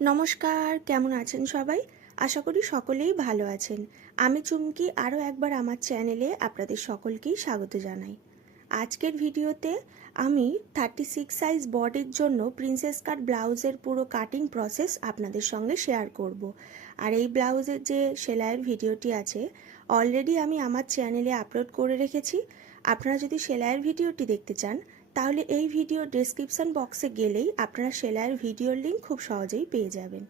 নমস্কার, কেমন আছেন সবাই? আশা করি সকলেই ভালো আছেন। আমি চুমকি আরও একবার আমার চ্যানেলে আপনাদের সকলকেই স্বাগত জানাই। আজকের ভিডিওতে আমি থার্টি সিক্স সাইজ বডির জন্য প্রিন্সেস কাট ব্লাউজের পুরো কাটিং প্রসেস আপনাদের সঙ্গে শেয়ার করব। আর এই ব্লাউজের যে সেলাইয়ের ভিডিওটি আছে অলরেডি আমি আমার চ্যানেলে আপলোড করে রেখেছি। আপনারা যদি সেলাইয়ের ভিডিওটি দেখতে চান তাহলে এই ভিডিও ডেসক্রিপশন বক্সে গেলেই আপনারা সেলাইয়ের ভিডিওর লিঙ্ক খুব সহজেই পেয়ে যাবেন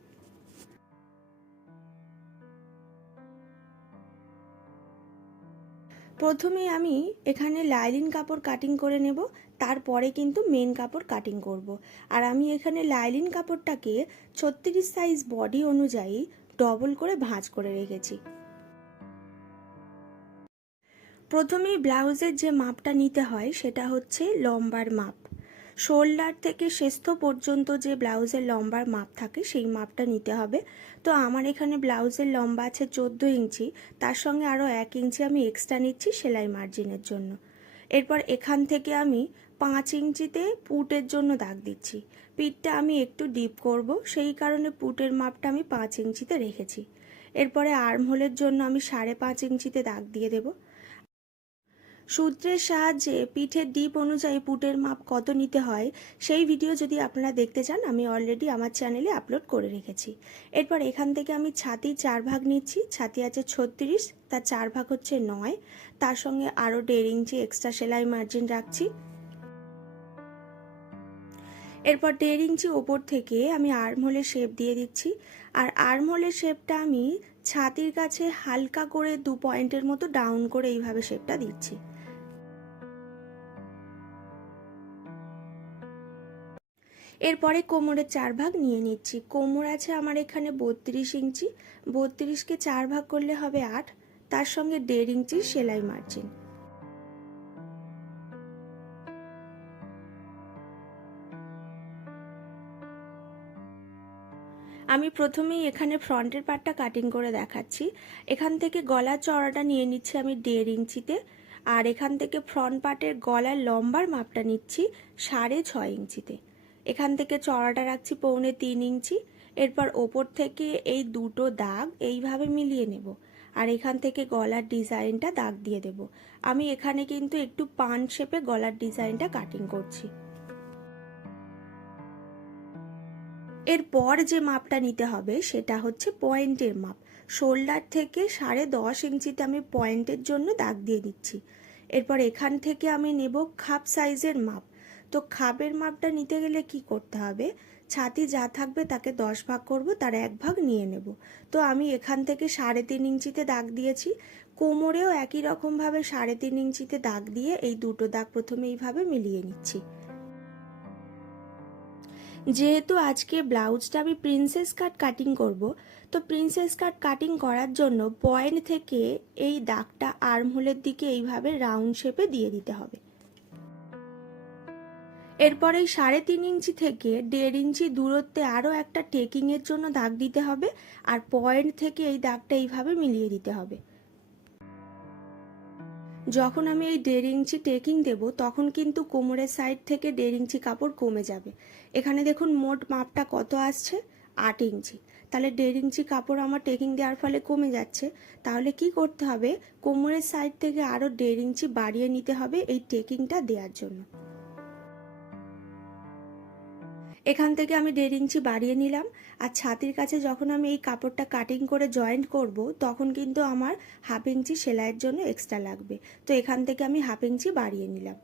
প্রথমে আমি এখানে লাইলিন কাপড় কাটিং করে নেব, তারপরে কিন্তু মেন কাপড় কাটিং করব। আর আমি এখানে লাইলিন কাপড়টাকে ছত্রিশ সাইজ বডি অনুযায়ী ডবল করে ভাঁজ করে রেখেছি প্রথমেই ব্লাউজের যে মাপটা নিতে হয় সেটা হচ্ছে লম্বার মাপ। শোল্ডার থেকে শেস্থ পর্যন্ত যে ব্লাউজের লম্বার মাপ থাকে সেই মাপটা নিতে হবে। তো আমার এখানে ব্লাউজের লম্বা আছে চোদ্দ ইঞ্চি, তার সঙ্গে আরও এক ইঞ্চি আমি এক্সট্রা নিচ্ছি সেলাই মার্জিনের জন্য। এরপর এখান থেকে আমি পাঁচ ইঞ্চিতে পুটের জন্য দাগ দিচ্ছি। পিঠটা আমি একটু ডিপ করব, সেই কারণে পুটের মাপটা আমি পাঁচ ইঞ্চিতে রেখেছি। এরপরে আর্মহোলের জন্য আমি সাড়ে পাঁচ ইঞ্চিতে দাগ দিয়ে দেবো। সূত্রের সাহায্যে পিঠের ডিপ অনুযায়ী পুটের মাপ কত নিতে হয়, সেই ভিডিও যদি আপনারা দেখতে চান, আমি অলরেডি আমার চ্যানেলে আপলোড করে রেখেছি। এরপর এখান থেকে আমি ছাতি চার ভাগ নিচ্ছি, ছাতি আছে ছত্রিশ, তার চার ভাগ হচ্ছে নয়, তার সঙ্গে আরও দেড় ইঞ্চি এক্সট্রা সেলাই মার্জিন রাখছি। এরপর দেড় ইঞ্চি ওপর থেকে আমি আর্মহোলের শেপ দিয়ে দিচ্ছি, আর আর্মহোলের শেপটা আমি ছাতির কাছে হালকা করে দু পয়েন্টের মতো ডাউন করে এইভাবে শেপটা দিচ্ছি। এরপরে কোমরের চার ভাগ নিয়ে নিচ্ছি। কোমর আছে আমার এখানে বত্রিশ ইঞ্চি। বত্রিশকে চার ভাগ করলে হবে আট। তার সঙ্গে দেড় ইঞ্চির সেলাই মার্জিন। আমি প্রথমেই এখানে ফ্রন্টের পার্টটা কাটিং করে দেখাচ্ছি। এখান থেকে গলার চড়াটা নিয়ে নিচ্ছি আমি দেড় ইঞ্চিতে। আর এখান থেকে ফ্রন্ট পার্টের গলার লম্বার মাপটা নিচ্ছি সাড়ে ছয় ইঞ্চিতে। এখান থেকে চড়াটা রাখছি পৌনে তিন ইঞ্চি। এরপর ওপর থেকে এই দুটো দাগ এইভাবে মিলিয়ে নেব। আর এখান থেকে গলার ডিজাইনটা দাগ দিয়ে দেব। আমি এখানে কিন্তু একটু পান শেপে গলার ডিজাইনটা কাটিং করছি। এরপর যে মাপটা নিতে হবে সেটা হচ্ছে পয়েন্টের মাপ। শোল্ডার থেকে সাড়ে দশ ইঞ্চিতে আমি পয়েন্টের জন্য দাগ দিয়ে দিচ্ছি। এরপর এখান থেকে আমি নেব খাপ সাইজের মাপ। তো খাপের মাপটা নিতে গেলে কি করতে হবে? ছাতি যা থাকবে তাকে দশ ভাগ করব, তার এক ভাগ নিয়ে নেব। তো আমি এখান থেকে সাড়ে তিন ইঞ্চিতে দাগ দিয়েছি। কোমরেও একই রকমভাবে সাড়ে তিন ইঞ্চিতে দাগ দিয়ে এই দুটো দাগ প্রথমে এইভাবে মিলিয়ে নিচ্ছি। যেহেতু আজকে ব্লাউজটা আমি প্রিন্সেস কাট কাটিং করব, তো প্রিন্সেস কাট কাটিং করার জন্য পয়েন্ট থেকে এই দাগটা আর্মহোলের দিকে এইভাবে রাউন্ড শেপে দিয়ে দিতে হবে। এরপর এই সাড়ে তিন ইঞ্চি থেকে দেড় ইঞ্চি দূরত্বে আরও একটা টেকিংয়ের জন্য দাগ দিতে হবে আর পয়েন্ট থেকে এই দাগটা এইভাবে মিলিয়ে দিতে হবে। যখন আমি এই দেড় ইঞ্চি টেকিং দেব, তখন কিন্তু কোমরের সাইড থেকে দেড় ইঞ্চি কাপড় কমে যাবে। এখানে দেখুন মোট মাপটা কত আসছে? আট ইঞ্চি। তাহলে দেড় ইঞ্চি কাপড় আমার টেকিং দেওয়ার ফলে কমে যাচ্ছে। তাহলে কি করতে হবে? কোমরের সাইড থেকে আরও দেড় ইঞ্চি বাড়িয়ে নিতে হবে এই টেকিংটা দেওয়ার জন্য। এখান থেকে আমি দেড় ইঞ্চি বাড়িয়ে নিলাম। আর ছাতির কাছে যখন আমি এই কাপড়টা কাটিং করে জয়েন্ট করব, তখন কিন্তু আমার হাফ ইঞ্চি সেলাইয়ের জন্য এক্সট্রা লাগবে। তো এখান থেকে আমি হাফ ইঞ্চি বাড়িয়ে নিলাম।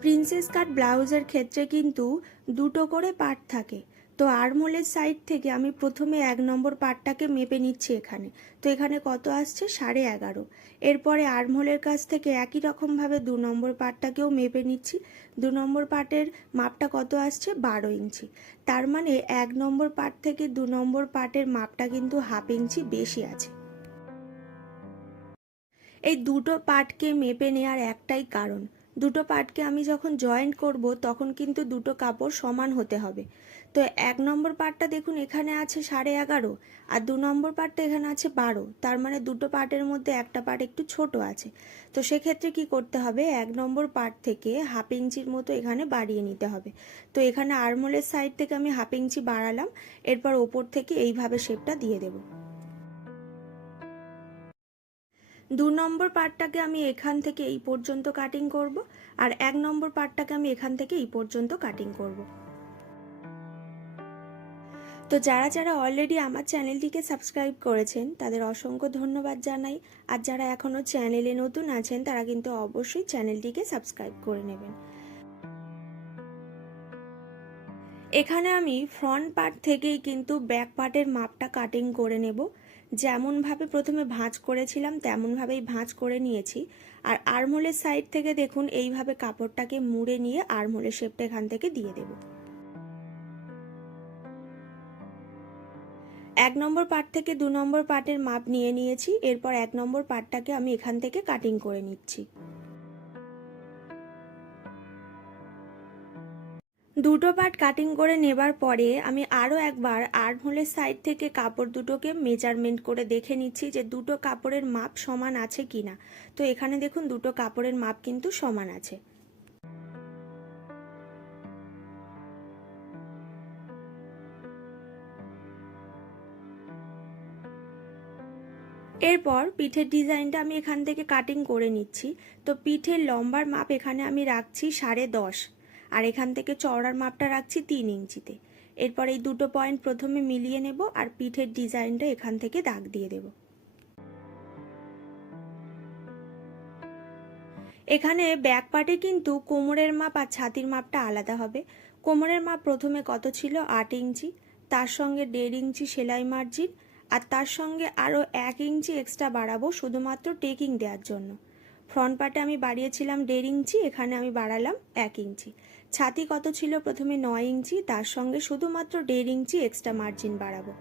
প্রিন্সেস কাট ব্লাউজের ক্ষেত্রে কিন্তু দুটো করে পার্ট থাকে। তো আর্মোলের সাইড থেকে আমি প্রথমে এক নম্বর পার্টটাকে মেপে নিচ্ছি এখানে। তো এখানে কত আসছে? সাড়ে এগারো। এরপরে আর্মহোলের কাছ থেকে একই রকমভাবে দু নম্বর পার্টটাকেও মেপে নিচ্ছি। দু নম্বর পার্টের মাপটা কত আসছে? বারো ইঞ্চি। তার মানে এক নম্বর পার্ট থেকে দু নম্বর পার্টের মাপটা কিন্তু হাফ ইঞ্চি বেশি আছে। এই দুটো পার্টকে মেপে নেওয়ার একটাই কারণ। দুটো পার্টকে আমি যখন জয়েন্ট করব, তখন কিন্তু দুটো কাপড় সমান হতে হবে। তো এক নম্বর পার্টটা দেখুন, এখানে আছে সাড়ে এগারো, আর দু নম্বর পার্টটা এখানে আছে বারো। তার মানে দুটো পার্টের মধ্যে একটা পার্ট একটু ছোট আছে। তো সেক্ষেত্রে কি করতে হবে, এক নম্বর পার্ট থেকে হাফ ইঞ্চির মতো এখানে বাড়িয়ে নিতে হবে। তো এখানে আরমোলের সাইড থেকে আমি হাফ ইঞ্চি বাড়ালাম, এরপর ওপর থেকে এইভাবে শেপটা দিয়ে দেবো। দু নম্বর পার্টটাকে আমি এখান থেকে এই পর্যন্ত কাটিং করব, আর এক নম্বর পার্টটাকে আমি এখান থেকে এই পর্যন্ত কাটিং করব। তো যারা যারা অলরেডি আমার চ্যানেলটিকে সাবস্ক্রাইব করেছেন, তাদের অসংখ্য ধন্যবাদ জানাই। আর যারা এখনও চ্যানেলে নতুন আছেন, তারা কিন্তু অবশ্যই চ্যানেলটিকে সাবস্ক্রাইব করে নেবেন। এখানে আমি ফ্রন্ট পার্ট থেকেই কিন্তু ব্যাক পার্টের মাপটা কাটিং করে নেব। যেমনভাবে প্রথমে ভাঁজ করেছিলাম, তেমনভাবেই ভাঁজ করে নিয়েছি। আর আরমোলের সাইড থেকে দেখুন, এইভাবে কাপড়টাকে মুড়ে নিয়ে আরমোলের শেপটা এখান থেকে দিয়ে দেব। এক নম্বর পার্ট থেকে দু নম্বর পার্টের মাপ নিয়ে নিয়েছি। এরপর এক নম্বর পার্টটাকে আমি এখান থেকে কাটিং করে নিচ্ছি। দুটো পার্ট কাটিং করে নেবার পরে আমি আরও একবার আর্মহোলের সাইড থেকে কাপড় দুটোকে মেজারমেন্ট করে দেখে নিচ্ছি যে দুটো কাপড়ের মাপ সমান আছে কি না তো এখানে দেখুন দুটো কাপড়ের মাপ কিন্তু সমান আছে। এরপর পিঠের ডিজাইনটা আমি এখান থেকে কাটিং করে নিচ্ছি। তো পিঠের লম্বার মাপ এখানে আমি রাখছি সাড়ে দশ। আর এখান থেকে চওড়ার মাপটা রাখছি তিন ইঞ্চিতে। এরপর এই দুটো পয়েন্ট প্রথমে মিলিয়ে নেব আর পিঠের ডিজাইনটা এখান থেকে দাগ দিয়ে দেব। এখানে ব্যাক পার্টে কিন্তু কোমরের মাপ আর ছাতির মাপটা আলাদা হবে। কোমরের মাপ প্রথমে কত ছিল? আট ইঞ্চি। তার সঙ্গে দেড় ইঞ্চি সেলাই মার্জিন আর তার সঙ্গে আরও এক ইঞ্চি এক্সট্রা বাড়াবো শুধুমাত্র টেকিং দেওয়ার জন্য। ফ্রন্ট পার্টে আমি বাড়িয়েছিলাম দেড় ইঞ্চি, এখানে আমি বাড়ালাম এক ইঞ্চি। ছাতি কত ছিল প্রথমে নয় ইঞ্চি, তার সঙ্গে শুধুমাত্র দেড় ইঞ্চি এক্সট্রা মার্জিন বাড়াবো।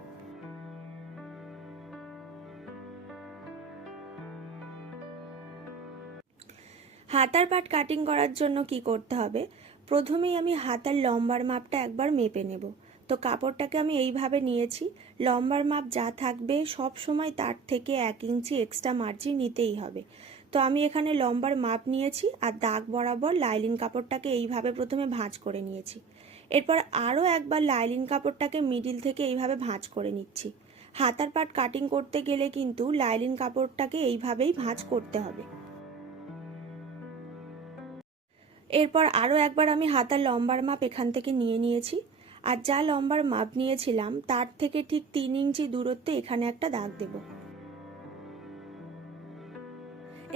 হাতার পাট কাটিং করার জন্য কি করতে হবে? প্রথমেই আমি হাতার লম্বার মাপটা একবার মেপে নেব। তো কাপড়টাকে আমি এইভাবে নিয়েছি, লম্বার মাপ যা থাকবে সব সময় তার থেকে এক ইঞ্চি এক্সট্রা মার্জিন নিতেই হবে। তো আমি এখানে লম্বার মাপ নিয়েছি আর দাগ বরাবর লাইলিন কাপড়টাকে এইভাবে প্রথমে ভাঁজ করে নিয়েছি। এরপর আরও একবার লাইলিন কাপড়টাকে মিডিল থেকে এইভাবে ভাঁজ করে নিচ্ছি। হাতার পাট কাটিং করতে গেলে কিন্তু লাইলিন কাপড়টাকে এইভাবেই ভাঁজ করতে হবে। এরপর আরও একবার আমি হাতার লম্বার মাপ এখান থেকে নিয়ে নিয়েছি। আর যা লম্বার মাপ নিয়েছিলাম, তার থেকে ঠিক তিন ইঞ্চি দূরত্বে এখানে একটা দাগ দেবো।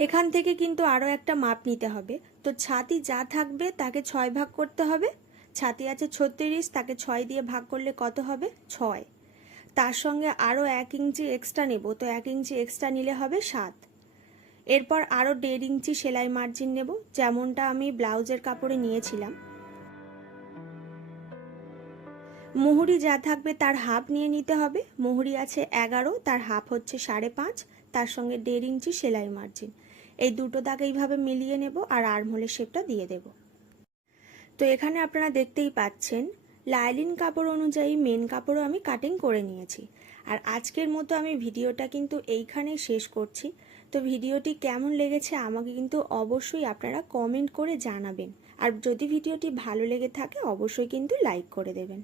এখান থেকে কিন্তু আরও একটা মাপ নিতে হবে। তো ছাতি যা থাকবে তাকে ছয় ভাগ করতে হবে। ছাতি আছে ছত্রিশ, তাকে ছয় দিয়ে ভাগ করলে কত হবে? ছয়। তার সঙ্গে আরও এক ইঞ্চি এক্সট্রা নেব, তো এক ইঞ্চি এক্সট্রা নিলে হবে সাত। এরপর আরও দেড় ইঞ্চি সেলাই মার্জিন নেব, যেমনটা আমি ব্লাউজের কাপড়ে নিয়েছিলাম। মুহুরি যা থাকবে তার হাফ নিয়ে নিতে হবে। মুহুরি আছে এগারো, তার হাফ হচ্ছে সাড়ে পাঁচ, তার সঙ্গে দেড় ইঞ্চি সেলাই মার্জিন এই দুটো দাগ এইভাবে মিলিয়ে নেব আর আর্মহোলের শেপটা দিয়ে দেব। তো এখানে আপনারা দেখতেই পাচ্ছেন, লাইলিন কাপড় অনুযায়ী মেন কাপড়ও আমি কাটিং করে নিয়েছি। আর আজকের মতো আমি ভিডিওটা কিন্তু এইখানেই শেষ করছি। তো ভিডিওটি কেমন লেগেছে আমাকে কিন্তু অবশ্যই আপনারা কমেন্ট করে জানাবেন। আর যদি ভিডিওটি ভালো লেগে থাকে, অবশ্যই কিন্তু লাইক করে দেবেন।